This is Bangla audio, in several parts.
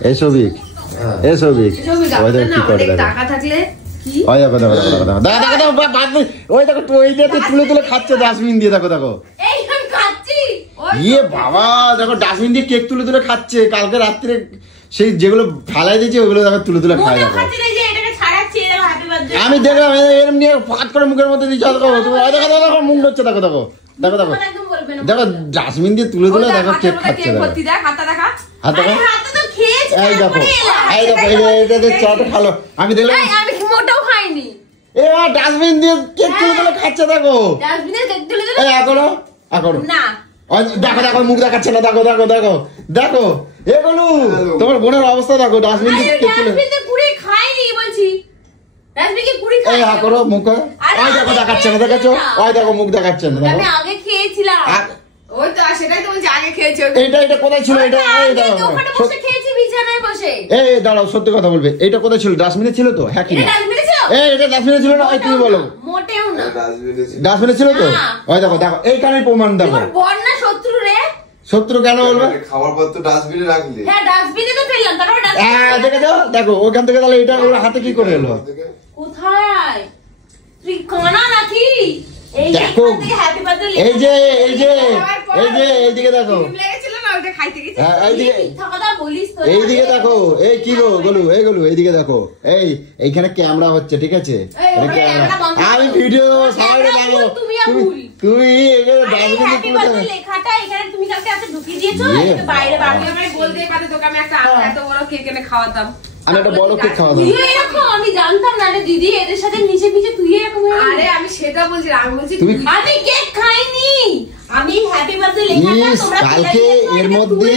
এই সবিক এই সবিক ওই দেখো কি করে টাকা থাকলে ওই দেখো দেখো দেখো দেখো ওই দেখো ওই দিয়ে তুলে তুলে খাচ্ছে ডাস্টবিন দিয়ে দেখো দেখো ইয়ে বাবা দেখো ডাস্টবিন দিয়ে কেক তুলে তুলে খাচ্ছে কালকে রাত্রে সেই যেগুলো ফালাই দিয়েছে ওইগুলো দেখো তুলে তুলে খায় দেখো আমি দেখলাম এরম নিয়ে ফাট করে মুখের মধ্যে দিচ্ছে দেখো দেখো দেখো মুখ হচ্ছে দেখো দেখো দেখো দেখো দেখো ডাস্টবিন দিয়ে তুলে তুলে দেখো কেক খাচ্ছে দেখো হাত দেখো এই দেখো এই দেখো এইটা চাটা ভালো আমি দেখলাম আমি মোটাও খাইনি এ ডাস্টবিন দিয়ে কেক তুলে তুলে খাচ্ছে দেখো ডাস্টবিনে কেক তুলে তুলে এই এখনো এখনো না দেখো দেখো মুখ দেখাচ্ছে না দেখো দেখো দেখো দেখো এগুলো তোমার বোনের অবস্থা দেখো ডাস্টবিন দিয়ে কেক তুলে ডাস্টবিনে পুরো খাইনি বলছি ডাস্টবিনে পুরো খাই এই করো মুখে ওই দেখো দেখাচ্ছে না দেখাচ্ছো ওই দেখো মুখ দেখাচ্ছে না দেখো আমি আগে খেয়েছিলাম ওই তো সেটাই তো বলছি আগে খেয়েছো এটা কোথায় ছিল এটা এই দাও ওখানে বসে খেয়েছি বিছানায় বসে এই দাঁড়াও সত্যি কথা বলবে এটা কোথায় ছিল ডাস্টবিনে ছিল তো হ্যাঁ কি না এটা ডাস্টবিনে ছিল না ওই তুমি বলো মোটেও না ডাস্টবিনে ছিল তো ওই দেখো দেখো এইখানে প্রমাণ দেখো বন্যা শত্রু রে শত্রু কেন বলবে খাবার পর তো ডাস্টবিনে রাখলি হ্যাঁ ডাস্টবিনে তো ফেললাম তারপর হ্যাঁ দেখে দাও দেখো ওখান থেকে তাহলে এটা ওর হাতে কি করে এলো কোথায় তুই কানা নাকি এই দেখো হ্যাপি বার্থডে এই যে এই যে এই যে এইদিকে দেখো লেগেছিল না ওটা খাইতে গেছি এইদিকে মিথ্যা কথা বলিস তো এইদিকে দেখো এই কি গো গলু এই গলু এইদিকে দেখো এইখানে ক্যামেরা হচ্ছে ঠিক আছে আমি ভিডিও সবাই দেখো তুমি এখানে হ্যাপি বার্থডে লেখাটা এখানে তুমি কালকে এত ঢুকিয়ে দিয়েছো এটা বাইরে বাইরে আমি বলতেই পারে তোকে আমি একটা এত বড় কেক এনে খাওয়াতাম আমি একটা বড় কেক খাওয়াতাম তুই এরকম আমি জানতাম না রে দিদি এদের সাথে নিচে নিচে তুই এরকম আরে আমি সেটা বলছি আমি বলছি আমি কেক খাইনি আমি হ্যাপি বার্থডে লেখাটা তোমরা কালকে এর মধ্যে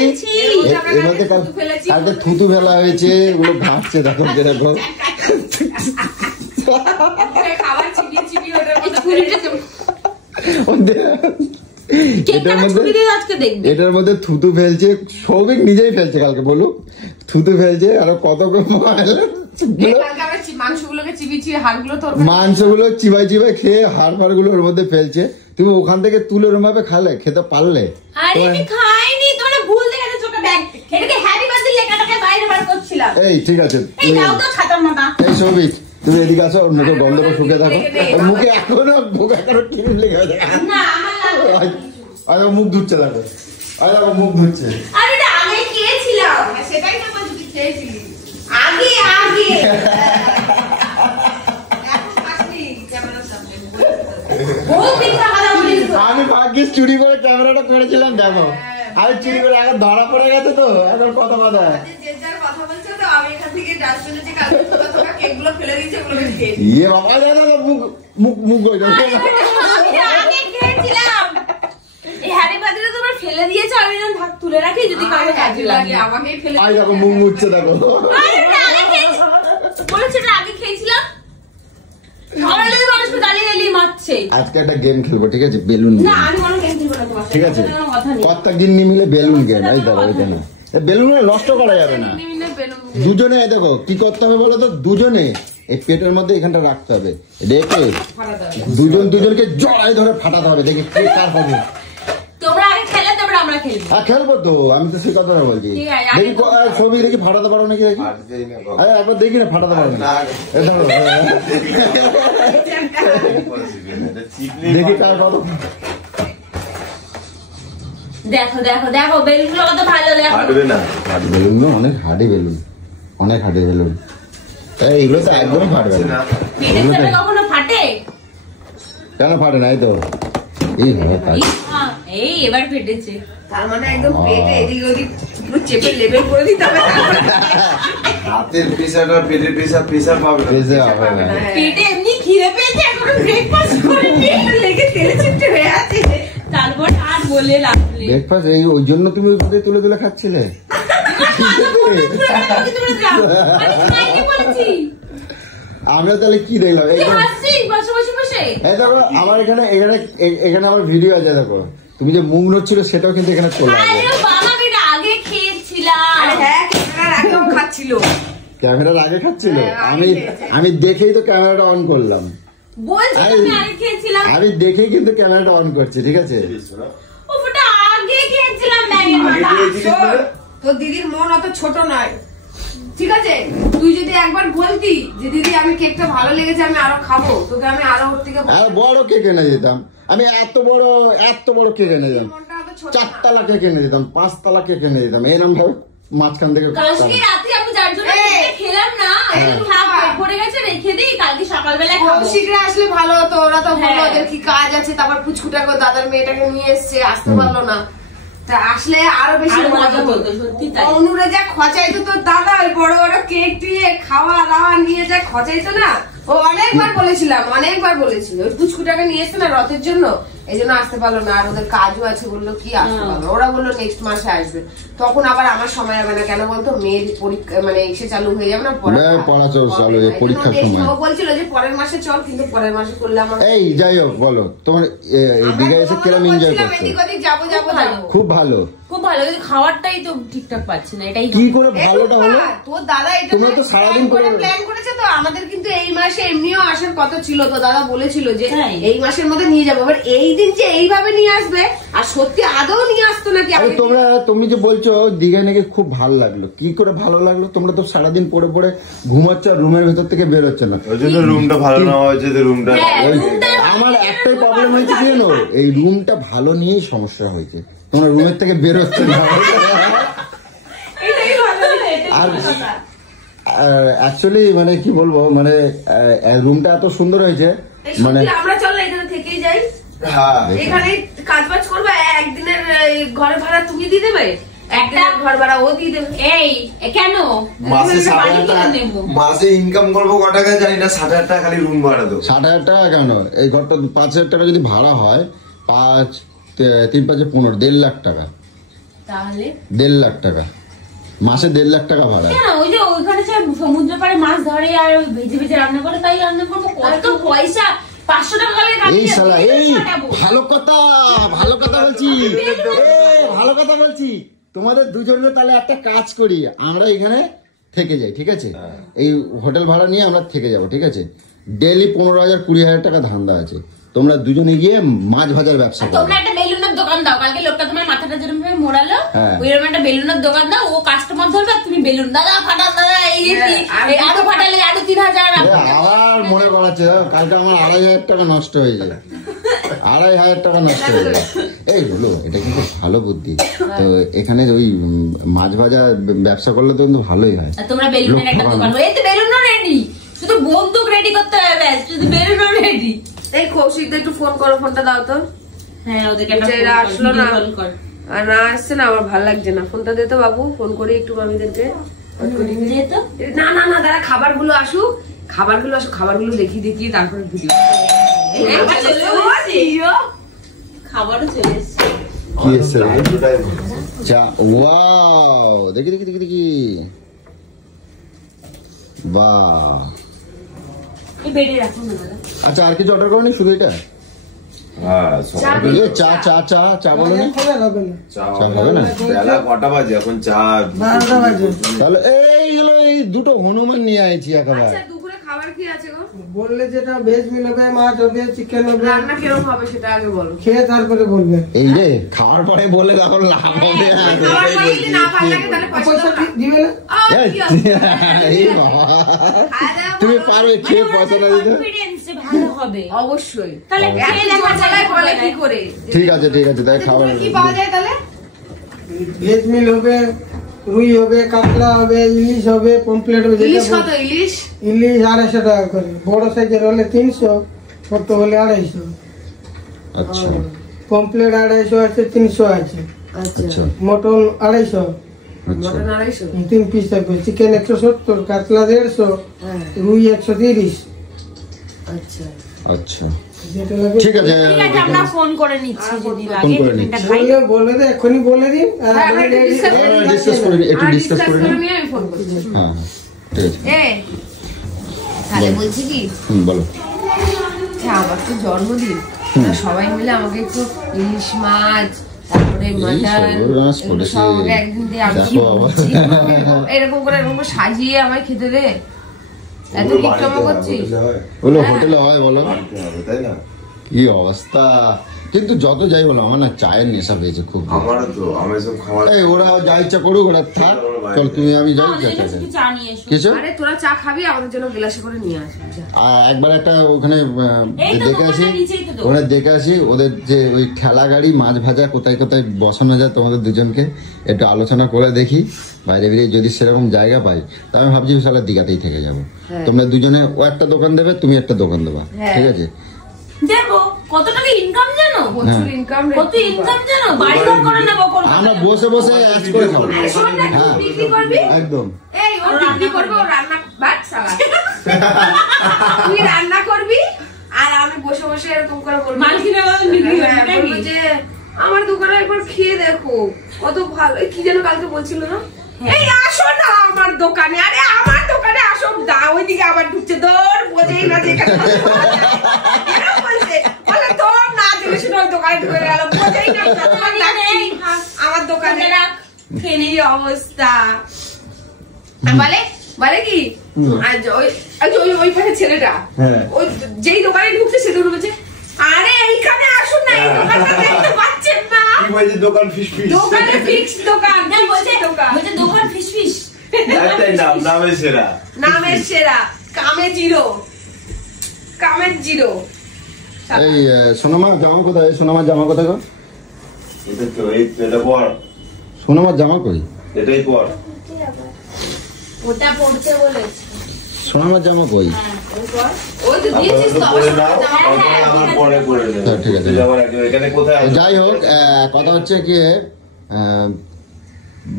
কালকে থুতু ফেলা হয়েছে ওগুলো ঘাটছে দেখো দেখো খাবার চিবিয়ে চিবিয়ে এটার মধ্যে থুতু ফেলছে সৌভিক নিজেই ফেলছে কালকে বলুক থুতু ফেলছে আরো কত মাংসগুলো চিবাই চিবাই খেয়ে হাড় ফাড় গুলো ওর মধ্যে ফেলছে তুমি ওখান থেকে তুলে ওরম ভাবে খালে খেতে পারলে এই ঠিক আছে এই সৌভিক তুমি এদিকে আসো ওর মুখে গন্ধ শুকে থাকো ওর মুখে এখনো ক্রিম লেগে আছে মুখ ধুচ্ছে দেখো মুখ ধুচ্ছে আমি ভাগ্যিস চুরি করে ক্যামেরাটা করেছিলাম দেখো আমি চুরি করে আগে ধরা পড়ে গেছে তো এখন কথা কথা ইয়ে বাবা মুখ মুখ মুখ ফেলে দিয়েছে আমি তুলে রাখি যদি কারো কাজে লাগে আমাকে ফেলে দেখো মুখ মুছছে দেখো বলেছে আগে খেয়েছিলাম আজকে একটা গেম খেলবো ঠিক আছে বেলুন ঠিক আছে প্রত্যেক দিন নিয়ে মিলে বেলুন গেম এই ধরো ওইটা না বেলুন নষ্ট করা যাবে না দুজনে দেখো কি করতে হবে বলো তো দুজনে এই পেটের মধ্যে এখানটা রাখতে হবে রেখে দুজনকে জড়াই ধরে ফাটাতে হবে দেখি কে কার হবে খেলবো তো আমি তো সেই কথা বলছি দেখি ছবি দেখি ফাটাতে পারো নাকি দেখি একবার দেখি না ফাটাতে পারো দেখি কার পারো দেখো দেখো দেখো বেলুন তো ভালো দেখো বেলুন অনেক হার্ডি বেলুন অনেক হার্ডি বেলুন এইগুলো তো একদম ফাটবে না কখনো ফাটে কেন ফাটে না এই তো এই এবার ফেটেছে তার মানে একদম পেটে এদিক ওদিক পুরো চেপে লেবেল করে দিতে হবে হাতের পেশাটা পেটের পেশা পাবে না পেটে এমনি খিদে পেয়েছে এখনো ব্রেকফাস্ট করিনি লেগে তেলে চিপটে হয়ে আছে তারপর আর বলে লাগলে ব্রেকফাস্ট এই ওই জন্য তুমি ওইভাবে তুলে তুলে খাচ্ছিলে আমরা তাহলে কি দেখলাম আমার এখানে এখানে আমার ভিডিও আছে দেখো তুমি যে মুখ নড়ছিল সেটাও কিন্তু এখানে চলে আগে খেয়েছিলাম ক্যামেরার আগে খাচ্ছিল আমি দেখেই তো ক্যামেরাটা অন করলাম আমি দেখেই কিন্তু ক্যামেরাটা অন করছি ঠিক আছে আগে খেয়েছিলাম তোর দিদির মন অত ছোট নয় ঠিক আছে, তুই যদি একবার বলতি যে দিদি আমি কেকটা ভালো লেগেছে আমি আরো খাবো, তোকে আমি আরো ওর থেকে বড় কেক এনে দিতাম। আমি এত বড় কেক এনে দিতাম, 4 তলা কেক এনে দিতাম, 5 তলা কেক এনে দিতাম। এরকম ভাবে মাঝখান থেকে কালকে রাতে আমি যার জন্য খেলাম না, পড়ে গেছে রেখে দিই, কালকে সকালবেলা খাবো। শীঘ্র আসলে ভালো হতো। ওরা তো বললো ওদের কি কাজ আছে, তারপর পুচকুটাকে দাদার মেয়েটাকে নিয়ে এসছে, আসতে পারলো না। তা আসলে আরো বেশি মজা হতো। সত্যি তাই, অনুরে যা খচাইতো তোর দাদা, ওই বড় বড় কেক দিয়ে খাওয়া দাওয়া নিয়ে যা খচাইতো না, ও অনেকবার বলেছিল। ওই পুচকুটাকে নিয়ে এসছে না রথের জন্য, এই জন্য আসতে পারলো না। আর ওদের কাজও আছে, বললো কি আসতে পারলো। ওরা বললো নেক্সট মাসে আসবে, তখন আবার আমার সময় হবে না। কেন বলতো, মেয়ের পরীক্ষা মানে এসে চালু হয়ে যাবে না, পরীক্ষার সময়। ও বলছিল যে পরের মাসে চল, কিন্তু পরের মাসে করলে আমার এই যাই হোক, বলো তোমার দীঘায় এসে কিরকম এনজয় করছো? যাবো খুব ভালো, খুব ভালো, কিন্তু খাবারটাই তো ঠিকঠাক পাচ্ছি না। এটাই কি করে ভালোটা হলো? তোর দাদা এটা তোমরা তো সারাদিন করে প্ল্যান করেছে তো। আমাদের কিন্তু এই মাসে এমনিও আসার কথা ছিল, তো দাদা বলেছিল যে এই মাসের মধ্যে নিয়ে যাবো। এবার এই দিন যে এইভাবে নিয়ে আসবে, আর সত্যি আদৌ নিয়ে আসতো নাকি? তুমি যে বলছো দীঘায় নাকি খুব ভালো লাগলো, কি করে ভালো লাগলো? তোমরা তো সারাদিন পড়ে পড়ে ঘুমাচ্ছ, রুমের ভেতর থেকে বেরোচ্ছে না। ওই জন্য রুমটা ভালো না হয়েছে, রুমটা আমার একটাই প্রবলেম হয়েছে কি জানো, এই রুমটা ভালো নিয়েই সমস্যা হয়েছে। তোমরা রুমের থেকে বেরোচ্ছে না। আর অ্যাকচুয়ালি মানে কি বলবো, মানে রুমটা এত সুন্দর হয়েছে, মানে আমরা চলো এখানে থেকেই যাই, এখানে কাজ বাজ করবে। একদিনের ঘর ভাড়া তুমি দিয়ে দেবে, একটা ঘর ভাড়া ও দিয়ে দেবে। এই কেন মাসে ইনকাম করবো ক টাকা জানি না, 60,000 টাকা খালি রুম ভাড়া দেবো। 60,000 টাকা কেন? এই ঘরটা 5,000 টাকা যদি ভাড়া হয়, 5 3 5 15 1.5 লাখ টাকা, তাহলে 1.5 লাখ টাকা মাসে, 1.5 লাখ টাকা ভাড়া। ওই যে ওইখানে সমুদ্র পাড়ে মাছ ধরে আর ভেজে ভেজে রান্না করে, তাই রান্না করবো। কত পয়সা, 500 টাকা গেলে এই শালা, এই ভালো কথা বলছি। তোমাদের দুজনের তাহলে একটা কাজ করি, আমরা এখানে থেকে যাই, ঠিক আছে? এই হোটেল ভাড়া নিয়ে আমরা থেকে যাব, ঠিক আছে? ডেইলি 15,000 20,000 টাকা ধান্দা আছে। তোমরা দুজনে গিয়ে মাছ ভাজার ব্যবসা করো। তোমরা একটা বেলুনের দোকান দাও, কালকে লোকটা তোমার মাথাটা যেরকম ভাবে মোড়ালো, ওইরকম একটা বেলুনের দোকান দাও। ও কাস্টমার ধরবে, তুমি বেলুন দাদা ফাটান, দাদা এই আরো ফাটালে আরো 3,000। আবার মনে করাচ্ছে, কালকে আমার 2,500 টাকা নষ্ট হয়ে যায়, 2,500 টাকা নষ্ট হয়ে যায়। এই হলো, এটা কিন্তু ভালো বুদ্ধি। তো এখানে ওই মাছ ভাজা ব্যবসা করলে তো কিন্তু ভালোই হয়। তোমরা বেলুনের একটা দোকান, এই তো বেলুনও রেডি, শুধু বন্দুক রেডি করতে হবে, ব্যাস, শুধু বেলুনও রেডি। এই কৌশিকদের একটু ফোন করো, ফোনটা দাও তো। হ্যাঁ, ওদেরকে আসলো না, আর না আসছে না, আমার ভালো লাগছে না। ফোনটা দে তো বাবু, ফোন করি একটু মামিদেরকে। না না না, দাঁড়া, খাবারগুলো আসুক, খাবারগুলো দেখিয়ে তারপরে ভিডিও। খাবারও চলে এসছে। কি এসছে? ওয়াও, দেখি বাহ। আচ্ছা, আর কিছু অর্ডার করনি, শুধু এটা? চা বলো না, চা হবে না? বেলা কটা বাজে এখন? চা 12টা বাজে। তাহলে এইগুলো, এই দুটো হনুমান নিয়ে আইছি একেবারে। দুপুরে খাবার কি আছে গো? বললে যেটা ভেজ মিল হবে, মাছ হবে, চিকেন হবে। রান্না কিরকম হবে সেটা আগে বলো, খেয়ে তারপরে বলবে। এই রে, খাওয়ার পরে বলে রাখো, লাভ হবে। পয়সা দিবে না? তুমি পারবে খেয়ে পয়সাটা দিতে? অবশ্যই। ঠিক আছে, তাই খাবার কি পাওয়া যায় তাহলে? ভেজ মিল হবে, রুই হবে, কাতলা হবে, ইলিশ হবে, পমপ্লেট হবে। ইলিশ কত? ইলিশ 250 টাকা করে। বড় সাইজের হলে 300, ছোট হলে 250। আচ্ছা, পমপ্লেট 250 আছে, 300 আছে। আচ্ছা, মটন 250, মটন 250, 3 পিস থাকবে। চিকেন 170, কাতলা 150, রুই 130। আচ্ছা আচ্ছা, যেটা লাগে ঠিক আছে, আমরা ফোন করে নিচ্ছি, যদি ফোন করে নিচ্ছি। বলে দে, এখনই বলে দিন। ডিসকাস করে নিই, একটু ডিসকাস করে নিই। আমি ফোন করছি। হ্যাঁ, ঠিক আছে। তাহলে বলছি কি, বলো। আমার তো জন্মদিন, সবাই মিলে আমাকে একটু ইলিশ মাছ, তারপরে মাটন একদিন দিয়ে এরকম করে সাজিয়ে আমায় খেতে দে। এত কিপটামো করছিস? বলো, হোটেলে হয় বলো। তাই না? কি অবস্থা। কিন্তু যত যাই বলো আমার না চায়ের নেশা পেয়েছে খুব। আমারও তো, আমি সব খাওয়া এই ওরা যা ইচ্ছা করুক, ওরা থাক, চল তুমি আমি যাই। কিছু আরে তোরা চা খাবি, আমাদের জন্য গ্লাসে করে নিয়ে আসবি। একবার একটা ওখানে দেখে আসি, ওখানে দেখে আসি ওদের যে ওই ঠেলা গাড়ি মাছ ভাজা কোথায় কোথায় বসানো যায়, তোমাদের দুজনকে একটু আলোচনা করে দেখি। বাইরে বেরিয়ে যদি সেরকম জায়গা পাই তা আমি ভাবছি বিশালের দিঘাতেই থেকে যাবো। তোমরা দুজনে ও একটা দোকান দেবে, তুমি একটা দোকান দেবা, ঠিক আছে? দেবো। কত টাকা ইনকাম জানো? প্রচুর ইনকাম। কত ইনকাম জানো? বাড়ি ঘর করে নেবো। আমরা বসে বসে অ্যাড করে খাবো। হ্যাঁ বিক্রি করবি একদম। এই ও বিক্রি করবে, ও রান্না বাট সালা। তুই রান্না করবি আর আমি বসে বসে এরকম করে বলবো মালকিনের মতন বিক্রি করবি যে আমার দোকানে একবার খেয়ে দেখো কত ভালো। কি যেন কালকে বলছিল না, এই আসো না আমার দোকানে। আরে আমার দোকানে আসো না, ওইদিকে আবার ঢুকছে দৌড়, বোঝেই না যেখানে বলছে বলে তোর না জেনে শুনে ওই দোকানে ঢুকে গেল, বোঝেই না আমার দোকানে খেয়ে অবস্থা। বলে বলে কি ওই পাশে ছেলেটা ওই যেই দোকানে ঢুকছে সে দোকানে বলছে আরে এইখানে আসুন না, এই দোকানটা দেখতে পাচ্ছেন না? কি বলছে দোকান ফিশ ফিশ? দোকানে ফিক্স দোকান, বলছে দোকান ফিশ ফিশ। একটাই নাম, নামের সেরা। নামের সেরা, কামে জিরো, কামের জিরো। এই সোনামার জামা কোথায়? সোনামার জামা কোথায় গো? এটা তো এটা পর। সোনামার জামা কই? এটাই পর। ওটা পড়তে বলেছে। সোনামার জামা কই? ওই তো দিয়েছিস তো পরে নাও, আমার পরে করে নেব। ঠিক আছে। এখানে কোথায় আছে? যাই হোক, কথা হচ্ছে কি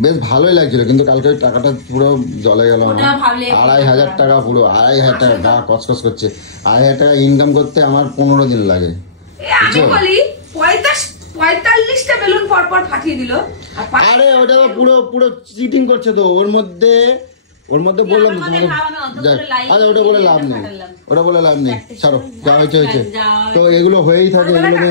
বেশ ভালোই লাগছিল, কিন্তু কালকে ওই টাকাটা পুরো জলে গেল। 2,500 টাকা, পুরো 2,500 টাকা গা কচকচ করছে। 2,500 টাকা ইনকাম করতে আমার 15 দিন লাগে। আমি বলি 45টা বেলুন পর পর ফাটিয়ে দিল। আরে ওটা তো পুরো পুরো চিটিং করছে তো। ওর মধ্যে বললাম আচ্ছা ওটা বলে লাভ নেই, ওটা বলে লাভ নেই, ছাড়ো, যা হয়েছে হয়েছে। তো এগুলো হয়েই থাকে, এগুলো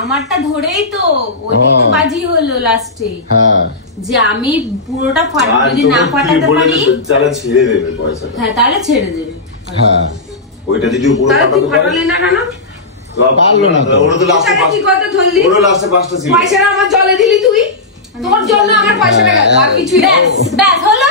আমারটা ধরেই তো ওইটাই তো বাজি হলো লাস্টে। হ্যাঁ যে আমি পুরোটা যদি না ফাটাতে পারি তাহলে ছেড়ে দেবে পয়সাটা। হ্যাঁ তাহলে ছেড়ে দেবে। হ্যাঁ ওইটা যদি পুরো ফাটাতে পারি না কেন পারলো না। ওরা তো লাস্টে কি কথা ধরলি? ওরা লাস্টে 5টা ছিল। পয়সাটা আমার জলে দিলি তুই, তোর জন্য আমার পয়সাটা গেল, আর কিছুই না। ব্যাস হলো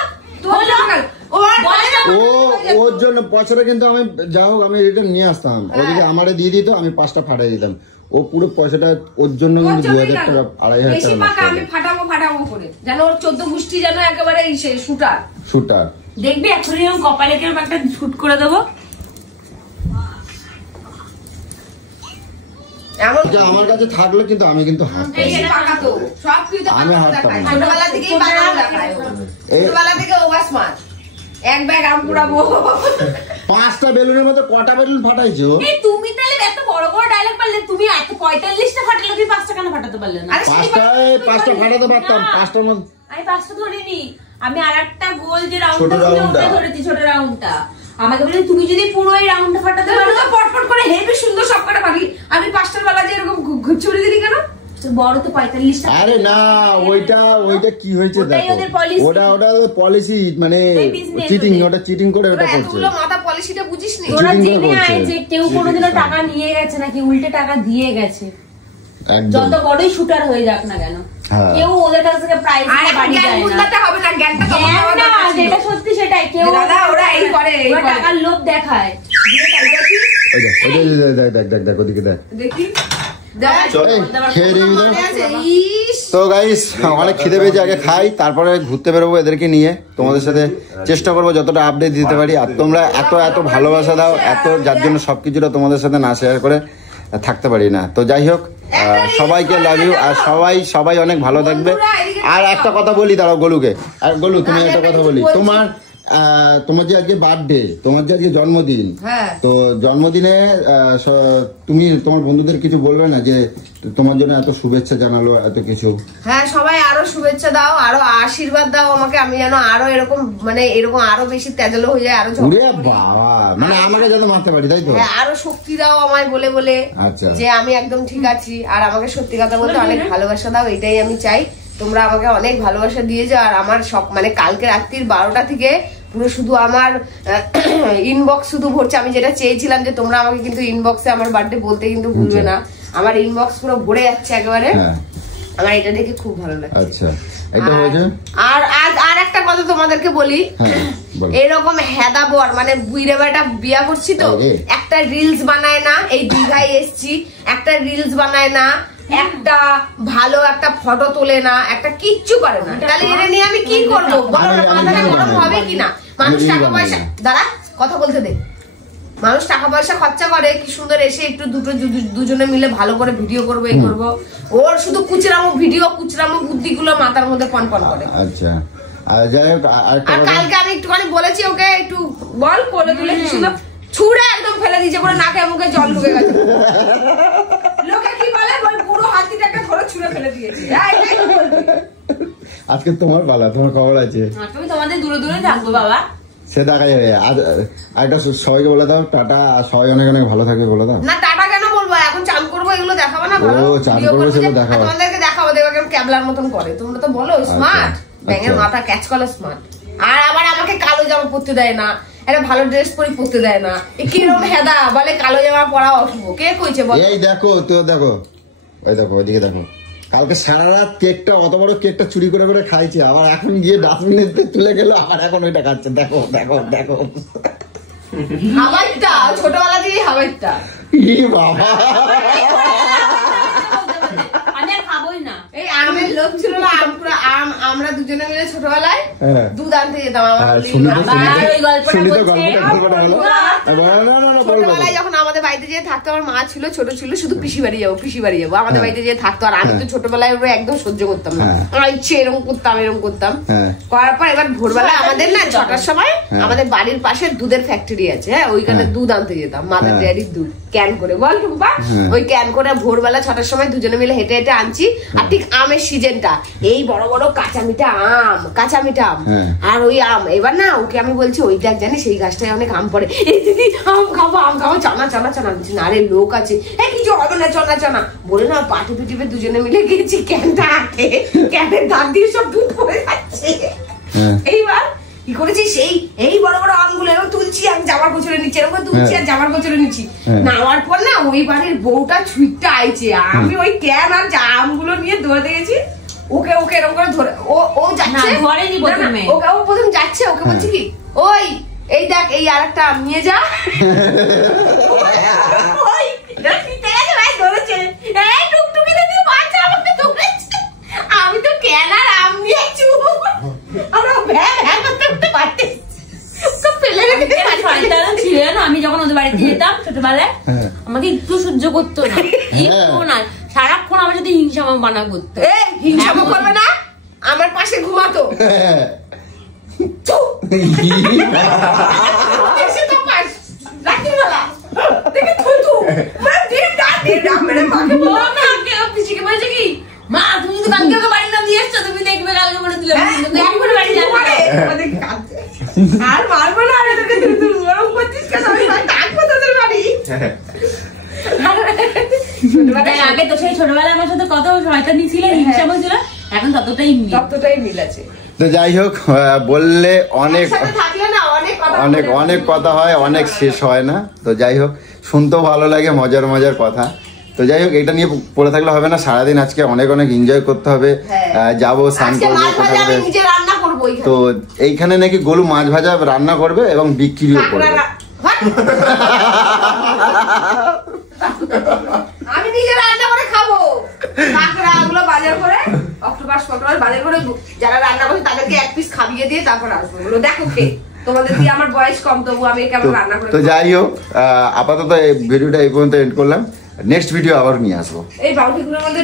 ওর জন্য পয়সাটা কিন্তু আমি যা হোক আমি রিটার্ন নিয়ে আসতাম, ওদিকে আমারে দিয়ে দিত, আমি 5টা ফাটাই দিতাম। ও পুরো পয়সাটা ওর জন্য 2,000 টাকা 2,500 টাকা আমি ফাটাবো করে যেন ওর 14 গোষ্ঠী যেন একেবারে শুটার দেখবি। এখন এরকম কপালে কেরকম একটা শুট করে দেবো। আমার কাছে থাকলে কিন্তু আমি কিন্তু ছোটবেলা থেকেই বানানো দেখায়, ছোটবেলা থেকে ওভার স্মার্ট। এক ব্যাগ আম পুরাবো। 5টা বেলুনের মধ্যে কটা বেলুন ফাটাইছো? তুমি তাহলে এত বড় বড় ডায়লগ পারলে, তুমি এত 45টা ফাটালে, তুমি 5টা কেন ফাটাতে পারলে না? 5টা ফাটাতে পারতাম। 5টার মধ্যে আমি 5টা ধরিনি, আমি আরেকটা গোল যে রাউন্ডটা ছিল ওটা ধরেছি, ছোট রাউন্ডটা। আমাকে বলে তুমি যদি পুরো এই রাউন্ডটা ফাটাতে পারো তো পটপট করে হেভি সুন্দর সব কটা পারি। আমি 5টার বেলা যে এরকম ঘুরছুড়ে দিলি কেন? বড় তো 45টা। আরে না, ওইটা কি হয়েছে দেখো, ওটা পলিসি, মানে চিটিং, ওটা চিটিং করে ওটা করছে। এতগুলো মাথা পলিসিটা বুঝিসনি? ওরা জেনে আয় যে কেউ কোনোদিনও টাকা নিয়ে গেছে নাকি উল্টে টাকা দিয়ে গেছে। যত বড়ই শুটার হয়ে যাক না কেন, কেউ ওদের কাছ থেকে প্রাইজ নিয়ে বাড়ি যায় না। হবে না, জ্ঞানটা কম হবে না, যেটা সত্যি সেটাই। কেউ দাদা ওরা এই করে, ওরা টাকার লোভ দেখায়। দেখ ওদিকে দেখ, দেখি। তো গাইস অনেক খিদে পেয়েছে, আগে খাই তারপরে ঘুরতে বেরোবো এদেরকে নিয়ে। তোমাদের সাথে চেষ্টা করবো যতটা আপডেট দিতে পারি। আর তোমরা এত ভালোবাসা দাও, যার জন্য সবকিছুটা তোমাদের সাথে না শেয়ার করে থাকতে পারি না। তো যাই হোক, সবাইকে লাভ ইউ। আর সবাই অনেক ভালো থাকবে। আর একটা কথা বলি দাঁড়াও গোলুকে, আর গোলু তুমি একটা কথা বলি, তোমার যে আজকে বার্থডে, তোমার যে আজকে জন্মদিন, তো জন্মদিনে তুমি তোমার বন্ধুদের কিছু বলবে না যে তোমার জন্য এত শুভেচ্ছা জানালো, এত কিছু? হ্যাঁ, সবাই আরো শুভেচ্ছা দাও, আরো আশীর্বাদ দাও আমাকে, আমি যেন আরো এরকম আরো বেশি তেজলো হয়ে যায়, আরো বাবা মানে আমাকে যেন মারতে পারি, তাই তো? হ্যাঁ, আরো শক্তি দাও আমায় বলে বলে, আচ্ছা, যে আমি একদম ঠিক আছি। আর আমাকে সত্যি কথা বলতে অনেক ভালোবাসা দাও, এটাই আমি চাই। তোমরা আমাকে অনেক ভালোবাসা দিয়ে যাও। আর আমার কালকে রাত্রির 12টা থেকে পুরো শুধু আমার ইনবক্স শুধু ভরছে। আমি যেটা চেয়েছিলাম যে তোমরা আমাকে কিন্তু ইনবক্সে আমার বার্থডে বলতে কিন্তু ভুলবে না, আমার ইনবক্স পুরো ভরে যাচ্ছে একেবারে। আমার এটা দেখে খুব ভালো লাগে। আচ্ছা এটা হয়েছে। আর একটা কথা তোমাদেরকে বলি, এরকম হেদা বর মানে বুইরে বেটা বিয়া করছি তো, একটা রিলস বানায় না, এই দীঘায় এসছি একটা রিলস বানায় না, একটা ভালো একটা ফটো তোলে না, একটা কিচ্ছু করে না। তাহলে এটা নিয়ে আমি কি করবো বলো না? মাথাটা গরম হবে কিনা? মানুষ টাকা পয়সা, দাঁড়া কথা বলতে দে, মানুষ টাকা পয়সা খরচা করে, কি সুন্দর এসে একটু দুজনে মিলে ভালো করে ভিডিও করবো, এই করবো। ওর শুধু কুচরামো ভিডিও, কুচরামো বুদ্ধি গুলো মাথার মধ্যে পনপন করে। আচ্ছা আর কালকে আমি একটুখানি বলেছি ওকে একটু বল কোলে তুলে কি সুন্দর ছুড়ে একদম ফেলে দিয়েছে, পুরো নাকে মুখে জল ঢুকে গেছে। লোকে কি বলে, পুরো হাতিটাকে ধরে ছুড়ে ফেলে দিয়েছে। আজকে তোমার পালা, তোমার খবর আছে। তুমি তোমাদের দূরে দূরে থাকবো বাবা, সে দেখা যাবে। আরেকটা সবাইকে বলে দাও টাটা, সবাই অনেক অনেক ভালো থাকবে বলে দাও। না টাটা কেন বলবো, এখন চান করবো, এগুলো দেখাবো না? ভালো চান করবো সেগুলো দেখাবো, তোমাদেরকে দেখাবো, দেখো কেমন ক্যাবলার মতন করে। তোমরা তো বলো স্মার্ট, ব্যাঙের মাথা ক্যাচ করে স্মার্ট। আর আবার আমাকে কালো জামা পরতে দেয় না, একটা ভালো ড্রেস পরে পরতে দেয় না। কিরম হেদা বলে কালো জামা পরা অশুভ, কে কইছে বল? এই দেখো তো, দেখো ওই দেখো ওইদিকে দেখো, কালকে সারা রাত কেকটা, অত বড় কেকটা চুরি করে করে খাইছে, আবার এখন গিয়ে ডাস্টবিনে তুলে গেল, আবার এখন ওইটা খাচ্ছে। দেখো দেখো দেখো, হাওয়াইটা ছোটবেলা দিয়ে হাওয়াইটা। বাবা আমি আর খাবোই না। এই আমের লোক ছিল না, আমরা দুজনে মিলে ছোটবেলায় দুধ আনতে যেতাম। ছোটবেলায় যখন আমাদের বাড়িতে যেয়ে থাকতো, আমার মা ছিল ছোট ছিল, শুধু পিসি বাড়ি যাবো পিসি বাড়ি যাবো, আমাদের বাড়িতে যেয়ে থাকতো। আর আমি তো ছোটবেলায় একদম সহ্য করতাম না, আমার ইচ্ছে এরকম করতাম এরকম করতাম। করার পর এবার ভোরবেলা আমাদের না 6টার সময় আমাদের বাড়ির পাশে দুধের ফ্যাক্টরি আছে, হ্যাঁ ওইখানে দুধ আনতে যেতাম, মাদার ডেয়ারির দুধ ক্যান করে, বল টুম্পা? ওই ক্যান করে ভোরবেলা 6টার সময় দুজনে মিলে হেঁটে হেঁটে আনছি। আর ঠিক আমের সিজনটা, এই বড় বড় কাঁচা মিঠা আম, আর ওই আম। এবার না ওকে আমি বলছি, ওই দেখ জানিস এই গাছটায় অনেক আম পড়ে, এই দিদি আম খাবো চানা চানা চানা। বলছি না রে লোক আছে, হ্যাঁ কিছু হবে না চনা চানা বলে না, পাটি পিটিপে দুজনে মিলে গেছি ক্যানটা হাতে, ক্যানের দাঁত দিয়ে সব দুধ পড়ে যাচ্ছে। এইবার কি করেছি, সেই এই বড় বড় আমগুলো এরকম তুলছি, আমি জামার কোচরে নিচ্ছি, এরকম তুলছি আর জামার কোচরে নিচ্ছি। নামার পর না ওই বাড়ির বউটা ছুটটা আইছে, আমি ওই ক্যান আর আমগুলো নিয়ে দৌড়াতে গেছি। ওকে এরকম করে ধরে ও যাচ্ছে, ওকে ও প্রথম যাচ্ছে, ওকে বলছি কি ওই এই দেখ এই আর একটা আম নিয়ে যা। আমি তো ক্যান আর আম নিয়েছি, আমি যখন ওদের বাড়িতে যেতাম ছোটবেলায়, আমাকে একটু সহ্য করতো না, একটু না, সারাক্ষণ আমার যদি হিংসামা বানা করতো। হিংসামা করবে না, আমার পাশে ঘুমাতো। মা তুমি তো কালকে ওকে বাড়ি না দিয়ে এসছো, তুমি দেখবে কালকে বলে দিলাম বাড়ি যাবে আর মারবো না, আগে তো সেই ছোটবেলায় আমার সাথে কত শয়তানি ছিল, হিংসা ছিল, এখন ততটাই মিল আছে। তো যাই হোক, বললে অনেক অনেক কথা হয়, অনেক শেষ হয় না। তো যাই হোক, শুনতেও ভালো লাগে, মজার কথা। তো যাই হোক, এটা নিয়ে পড়ে থাকলে হবে না, সারাদিন আজকে অনেক এনজয় করতে হবে। যাবো স্নান করবো, তো এইখানে নাকি গোলু মাছ ভাজা রান্না করবে এবং বিক্রিও করবে। আমি নিজে রান্না করে খাবো, কাঁকড়াগুলো বাজার করে, অক্টোপাস বাজার করে, যারা রান্না করছে তাদেরকে এক পিস খাইয়ে দিয়ে তারপর আসবো। দেখো কে তোমাদের দিয়ে আমার বয়স কম, তবু আমি কেমন রান্না করে। তো যাই হোক, আপাতত এই ভিডিওটা এই পর্যন্ত এন্ড করলাম। নেক্সট ভিডিও আবার নিয়ে আসবো। এই বাউটিগুলোর মধ্যে